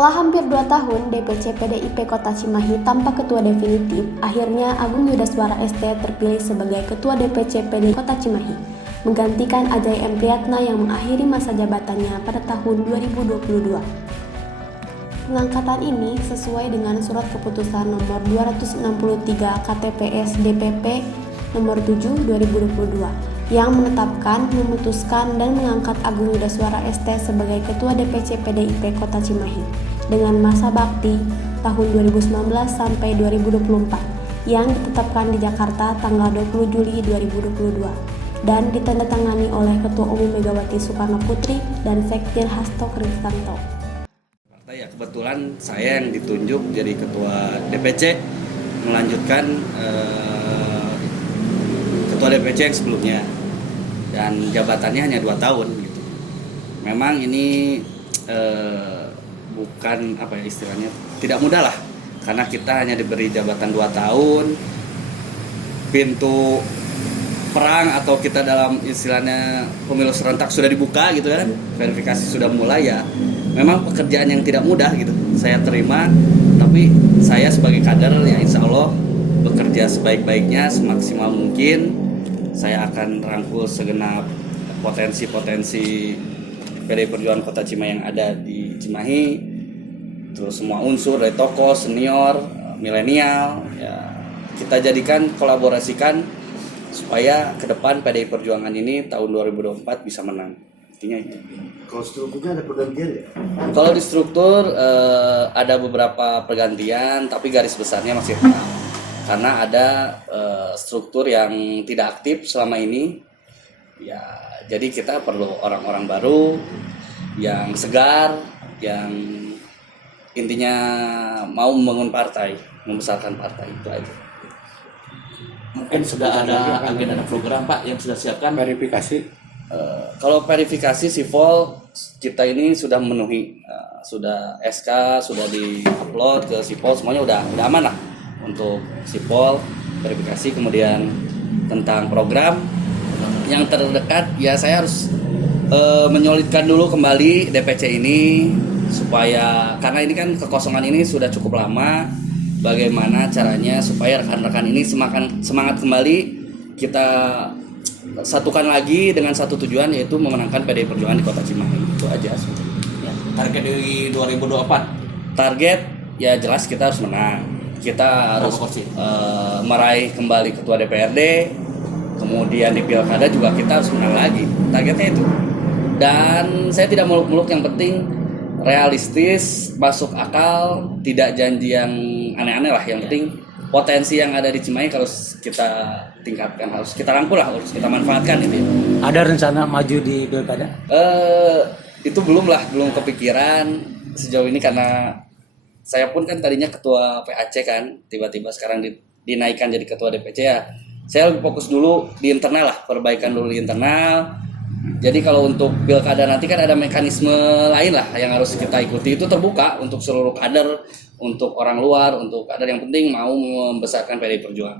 Setelah hampir 2 tahun DPC PDIP Kota Cimahi tanpa ketua definitif, akhirnya Agung Yudaswara ST terpilih sebagai Ketua DPC PDIP Kota Cimahi, menggantikan Ajay M. Priyatna yang mengakhiri masa jabatannya pada tahun 2022. Pengangkatan ini sesuai dengan Surat Keputusan Nomor 263 KTPS DPP Nomor 7 2022 yang memutuskan dan mengangkat Agung Yudaswara ST sebagai Ketua DPC PDIP Kota Cimahi dengan masa bakti tahun 2019 sampai 2024 yang ditetapkan di Jakarta tanggal 20 Juli 2022 dan ditandatangani oleh Ketua Umum Megawati Soekarno Putri dan Sekjen Hasto Kristanto. Ya, kebetulan saya yang ditunjuk jadi Ketua DPC melanjutkan Ketua DPC yang sebelumnya, dan jabatannya hanya 2 tahun gitu. Memang ini bukan istilahnya tidak mudah lah, karena kita hanya diberi jabatan 2 tahun, pintu perang atau kita dalam istilahnya pemilu serentak sudah dibuka gitu kan, verifikasi sudah mulai. Ya memang pekerjaan yang tidak mudah gitu saya terima, tapi saya sebagai kader ya insya Allah bekerja sebaik-baiknya, semaksimal mungkin. Saya akan rangkul segenap potensi-potensi PDI Perjuangan Kota Cimahi yang ada di Cimahi, terus semua unsur dari tokoh, senior, milenial, ya kita jadikan, kolaborasikan supaya ke depan PDI Perjuangan ini tahun 2024 bisa menang. Intinya itu. Kalau strukturnya ada pergantian ya? Kalau di struktur ada beberapa pergantian, tapi garis besarnya masih tetap. Karena ada struktur yang tidak aktif selama ini, ya jadi kita perlu orang-orang baru yang segar, yang intinya mau membangun partai, membesarkan partai, itu aja. Mungkin sudah ada agenda program Pak yang sudah siapkan verifikasi. Kalau verifikasi Sipol kita ini sudah memenuhi, sudah SK sudah di-upload ke Sipol, semuanya udah aman lah untuk Sipol verifikasi. Kemudian tentang program yang terdekat, ya saya harus menyolidkan dulu kembali DPC ini supaya, karena ini kan kekosongan ini sudah cukup lama. Bagaimana caranya supaya rekan-rekan ini semangat kembali, kita satukan lagi dengan satu tujuan, yaitu memenangkan PDI Perjuangan di Kota Cimahi. Itu aja ya, target di 2024. Target ya jelas kita harus menang. Kita harus meraih kembali ketua DPRD, kemudian di pilkada juga kita harus menang lagi. Targetnya itu. Dan saya tidak muluk-muluk, yang penting realistis, masuk akal, tidak janji yang aneh-aneh lah. Yang penting potensi yang ada di Cimahi harus kita tingkatkan, harus kita rangkul lah, harus kita manfaatkan itu. Ada rencana maju di pilkada? Itu belum kepikiran sejauh ini, karena saya pun kan tadinya ketua PAC kan, tiba-tiba sekarang dinaikkan jadi ketua DPC ya. Saya lebih fokus dulu di internal lah, perbaikan dulu di internal. Jadi kalau untuk pilkada nanti kan ada mekanisme lain lah yang harus kita ikuti, itu terbuka untuk seluruh kader, untuk orang luar, untuk kader yang penting mau membesarkan PDI Perjuangan.